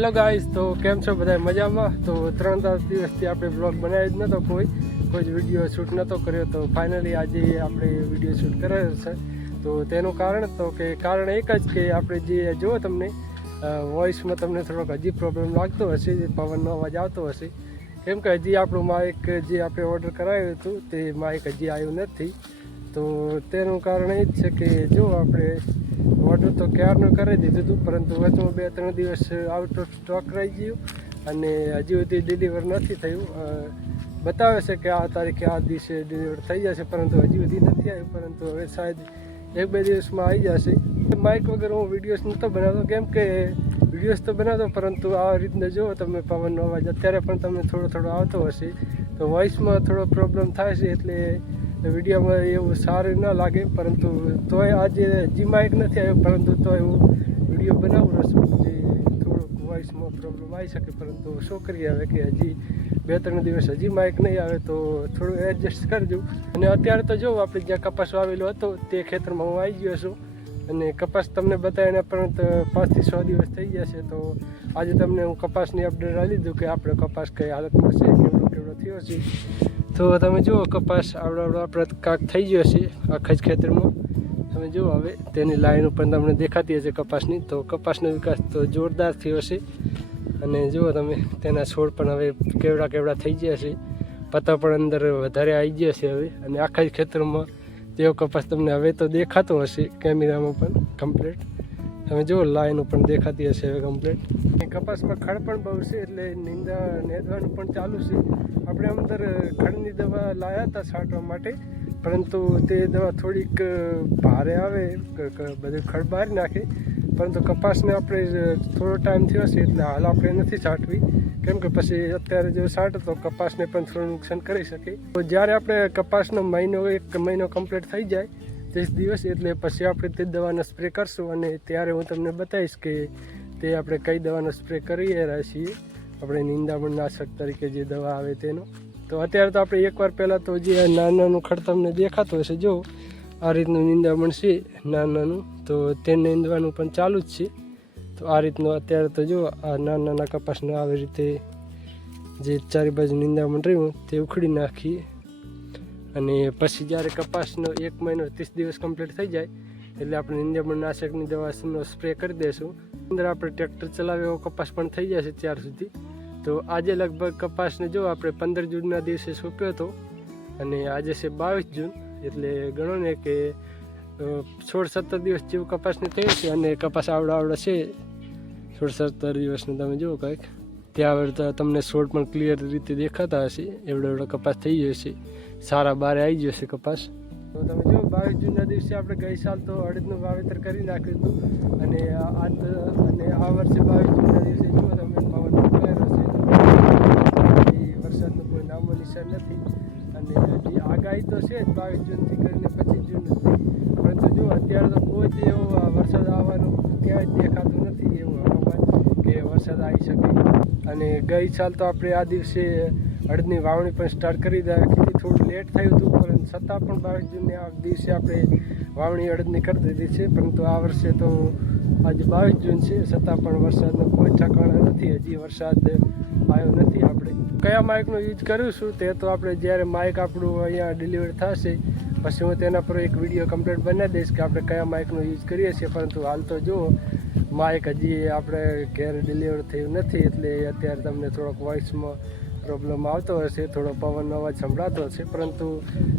Hello guys, તો કેમ છો બધા મજામાં? તો 3-4 દિવસથી આપણે બ્લોગ બનાવી જ નહોતો, કોઈ જ વિડીયો શૂટ નહોતો કર્યો. તો ફાઇનલી આજે આપણે વિડીયો શૂટ કરેલો છે. તો તેનું કારણ એક જ કે આપણે જે જુઓ તમને વોઇસમાં તમને થોડોક હજી પ્રોબ્લેમ લાગતો હશે, પવનનો અવાજ આવતો હશે, કેમ કે હજી આપણું માઇક જે આપણે ઓર્ડર કરાવ્યું હતું તે માઇક હજી આવ્યું નથી. તો તેનું કારણ એ જ છે કે જો આપણે ઓર્ડર તો ક્યારનું કરી દીધું હતું, પરંતુ વચમાં 2-3 દિવસ આઉટ ઓફ સ્ટોક રહી ગયું અને હજી સુધી ડિલિવર નથી થયું. બતાવે છે કે આ તારીખે આ દિવસે ડિલિવર થઈ જશે, પરંતુ હજી સુધી નથી આવ્યું. પરંતુ હવે શાયદ 1-2 દિવસમાં આવી જશે. માઇક વગર હું વિડીયોઝ નહોતો બનાવતો, કેમ કે વિડીયોઝ તો બનાવતો, પરંતુ આ રીતના જુઓ તમે પવનનો અવાજ અત્યારે પણ તમને થોડો આવતો હશે. તો વોઇસમાં થોડો પ્રોબ્લેમ થાય છે, એટલે વિડીયોમાં એવું સારું ન લાગે. પરંતુ તોય આજે હજી માઇક નથી આવ્યો, પરંતુ તોય હું વિડીયો બનાવું છું જે થોડોક વોઇસમાં પ્રોબ્લેમ આવી શકે. પરંતુ શું કરીએ હવે કે હજી 2-3 દિવસ હજી માઇક નહીં આવે, તો થોડું એડજસ્ટ કરજો. અને અત્યારે તો જો આપણે જ્યાં કપાસ વાવેલો હતો તે ખેતરમાં હું આવી ગયો છું, અને કપાસ તમને બતાવીને પણ 5 થી 6 દિવસ થઈ જશે. તો આજે તમને હું કપાસની અપડેટ આપી દીધું કે આપણે કપાસ કઈ હાલતમાં છે, કેવડો થયો છે. તો તમે જુઓ કપાસ આવડો આપણે કાંક થઈ ગયો છે આખા જ ખેતરમાં. તમે જુઓ હવે તેની લાઈન પણ તમને દેખાતી હશે કપાસની. તો કપાસનો વિકાસ તો જોરદાર થયો છે, અને જુઓ તમે તેના છોડ પણ હવે કેવડા થઈ ગયા છે, પત્તા પણ અંદર વધારે આવી ગયા છે હવે. અને આખા જ ખેતરમાં તેવો કપાસ તમને હવે તો દેખાતો હશે કેમેરામાં પણ કમ્પ્લીટ. તમે જુઓ લાઈનો પણ દેખાતી હશે હવે કમ્પ્લીટ. કપાસમાં ખડ પણ બહુ છે, એટલે નેદવાનું પણ ચાલુ છે. આપણે અંદર ખડની દવા લાવ્યા હતા છાંટવા માટે, પરંતુ તે દવા થોડીક ભારે આવે, બધું ખડ બહાર નાખે. પરંતુ કપાસને આપણે થોડો ટાઈમ થયો છે, એટલે હાલ આપણે નથી છાંટવી, કેમ કે પછી અત્યારે જો છાંટો તો કપાસને પણ થોડું નુકસાન કરી શકે. તો જ્યારે આપણે કપાસનો 1 મહિનો કમ્પ્લીટ થઈ જાય 30 દિવસ, એટલે પછી આપણે તે દવાનો સ્પ્રે કરશું, અને ત્યારે હું તમને બતાવીશ કે તે આપણે કઈ દવાનો સ્પ્રે કરી રહ્યા છીએ, આપણે નિંદામણ નાશક તરીકે જે દવા આવે તેનો. તો અત્યારે તો આપણે એકવાર પહેલાં તો જે નાનું ખડ તમને દેખાતું હશે, જો આ રીતનું નિંદામણ છે નાનું, તો તે નીંદવાનું પણ ચાલુ જ છે. તો આ રીતનું અત્યારે તો જો આ નાના કપાસનું આવી રીતે જે ચારે બાજુ નિંદામણ રહ્યું તે ઉખડી નાખીએ. અને પછી જ્યારે કપાસનો 1 મહિનો 30 દિવસ કમ્પ્લીટ થઈ જાય, એટલે આપણે નિંદામણ નાશકની દવાનો સ્પ્રે કરી દઈશું. અંદર આપણે ટ્રેક્ટર ચલાવે એવો કપાસ પણ થઈ જશે ત્યાર સુધી. તો આજે લગભગ કપાસને જો આપણે 15 જૂનના દિવસે સોંપ્યો હતો, અને આજે છે 22 જૂન, એટલે ગણો ને કે 16-17 દિવસ જેવું કપાસને થયું છે. અને કપાસ આવડો છે 16-17 દિવસનું. તમે જુઓ કંઈક ત્યાં તો તમને છોડ પણ ક્લિયર રીતે દેખાતા હશે. એવડો કપાસ થઈ ગયો છે, સારા બારે આવી ગયો છે કપાસ. તો તમે જો 22 જૂનના દિવસે આપણે ગઈ સાલ તો અડદનું વાવેતર કરી નાખ્યું હતું, અને આ વર્ષે 22 જૂનના દિવસે જુઓ તમે પવન ફૂંકાયેલો છે, વરસાદનું કોઈ નામો નિશાન નથી. અને હજી આગાહી તો છે જ 22 જૂનથી કરીને 25 જૂન સુધી, પરંતુ જો અત્યારે તો કોઈ જ એવો વરસાદ આવવાનું ક્યાંય જ દેખાતું નથી, એવું હવામાન કે વરસાદ આવી શકે. અને ગઈ સાલ તો આપણે આ દિવસે અડદની વાવણી પણ સ્ટાર્ટ કરી રાખી હતી. થોડું લેટ થયું હતું, પરંતુ છતાં પણ 22 જૂનને આ દિવસે આપણે વાવણી અડદની કરી દીધી છે. પરંતુ આ વર્ષે તો આજે 22 જૂન છે, છતાં પણ વરસાદનો કોઈ ઠેકાણા નથી. હજી વરસાદ આવ્યો નથી. આપણે કયા માઇકનો યુઝ કર્યું છું તે તો આપણે જ્યારે માઇક આપણું અહીંયા ડિલિવર થશે પછી હું તેના પર એક વિડીયો કમ્પ્લીટ બનાવી દઈશ કે આપણે કયા માઇકનો યુઝ કરીએ છીએ. પરંતુ હાલ તો જુઓ માઇક હજી આપણે ઘેર ડિલિવર થયું નથી, એટલે અત્યારે તમને થોડોક વોઇસમાં પ્રોબ્લેમ આવતો હશે, થોડો પવનનો અવાજ સંભળાતો હશે. પરંતુ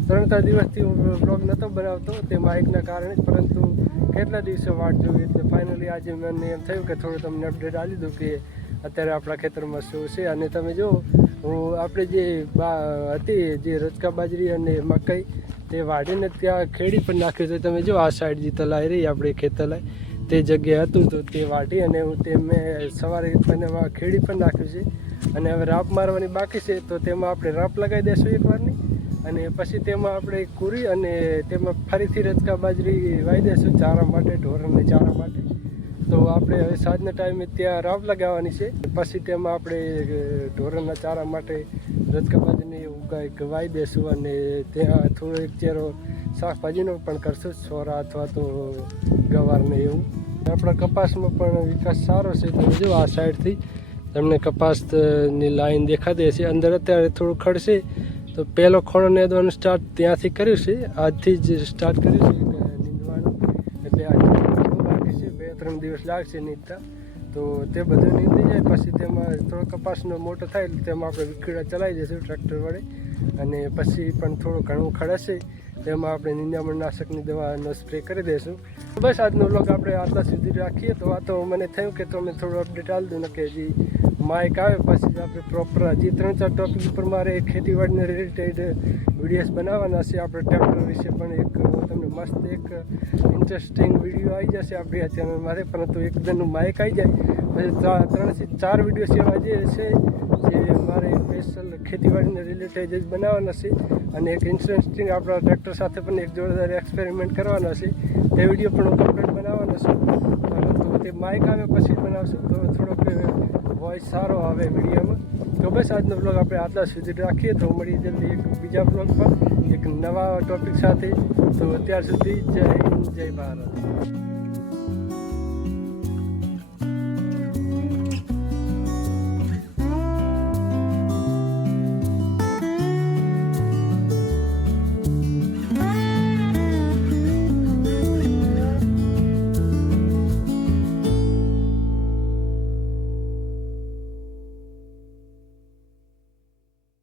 3-4 દિવસથી હું બ્લોગ નહોતો બનાવતો તે માઇકના કારણે જ, પરંતુ કેટલા દિવસો વાટ જોઈ, એટલે ફાઇનલી આજે મને એમ થયું કે થોડું તમને અપડેટ આપી દીધું કે અત્યારે આપણા ખેતરમાં શું છે. અને તમે જુઓ હું આપણે જે હતી જે રચકા બાજરી અને મકાઈ તે વાઢીને ત્યાં ખેડી પણ નાખ્યું છે. તમે જો આ સાઈડ જે તલાઈ રહી આપણે ખેતલાઈ તે જગ્યાએ હતું, તો તે વાઢી અને મેં સવારે ખેડી પણ નાખ્યું છે. અને હવે રાપ મારવાની બાકી છે, તો તેમાં આપણે રાપ લગાવી દઈશું એકવારની, અને પછી તેમાં આપણે કૂરી અને તેમાં ફરીથી રચકા બાજરી વાવી દઈશું ચારા માટે, ઢોરને ચારા માટે. તો આપણે હવે સાંજના ટાઈમે ત્યાં રાપ લગાવવાની છે. પછી તેમાં આપણે ઢોરના ચારા માટે રચકા બાજરીને એવું કંઈક વાવી દઈશું, અને ત્યાં થોડો એક ચેરો શાકભાજીનો પણ કરશું, છોરા અથવા તો ગવારને એવું. આપણા કપાસમાં પણ વિકાસ સારો છે. તમે જો આ સાઈડથી તમને કપાસની લાઈન દેખાતી હશે. અંદર અત્યારે થોડું ખડશે તો પહેલો ખોણો નેદવાનું સ્ટાર્ટ ત્યાંથી કર્યું છે. આજથી જ સ્ટાર્ટ કર્યું છે નીંદવાનું. એટલે આજે બાકી છે, 2-3 દિવસ લાગશે નીંદતા. તો તે બધું નીંદી જાય પછી તેમાં થોડો કપાસનો મોટો થાય એટલે તેમાં આપણે વિખેડા ચલાવી દઈશું ટ્રેક્ટર વડે. અને પછી પણ થોડું ઘણું ખડશે તેમાં આપણે નિંદામણનાશકની દવાનો સ્પ્રે કરી દઈશું. બસ આજનો વ્લોગ આપણે આટલા સુધી રાખીએ. તો આ તો મને થયું કે તમે થોડું અપડેટ આપી દઉં ને કે હજી માઇક આવે પછી આપણે પ્રોપર હજી 3-4 ટોપિક ઉપર મારે ખેતીવાડીને રિલેટેડ વિડીયોઝ બનાવવાના છે. આપણે ટ્રેક્ટર વિશે પણ એક તમને મસ્ત એક ઇન્ટરેસ્ટિંગ વિડીયો આવી જશે આપણી આ ચેનલમાં. પરંતુ એકદમ માઇક આવી જાય પછી 3 થી 4 વિડીયો એવા જે છે જે મારે સ્પેશિયલ ખેતીવાડીને રિલેટેડ જ બનાવવાના છે. અને એક ઇન્ટરેસ્ટિંગ આપણા ટ્રેક્ટર સાથે પણ એક જોરદાર એક્સપેરિમેન્ટ કરવાનો છે. તે વિડીયો પણ હું કમ્પ્લીટ બનાવવાનો છું. તો તે માઇક આવે પછી બનાવશું તો થોડોક વોઇસ સારો આવે વિડીયોમાં. તો બસ આજનો બ્લોગ આપણે આટલા સુધી રાખીએ. તો મળીએ જલ્દી એક બીજા બ્લોગ પર એક નવા ટોપિક સાથે. તો અત્યાર સુધી જય હિન્દ, જય ભારત.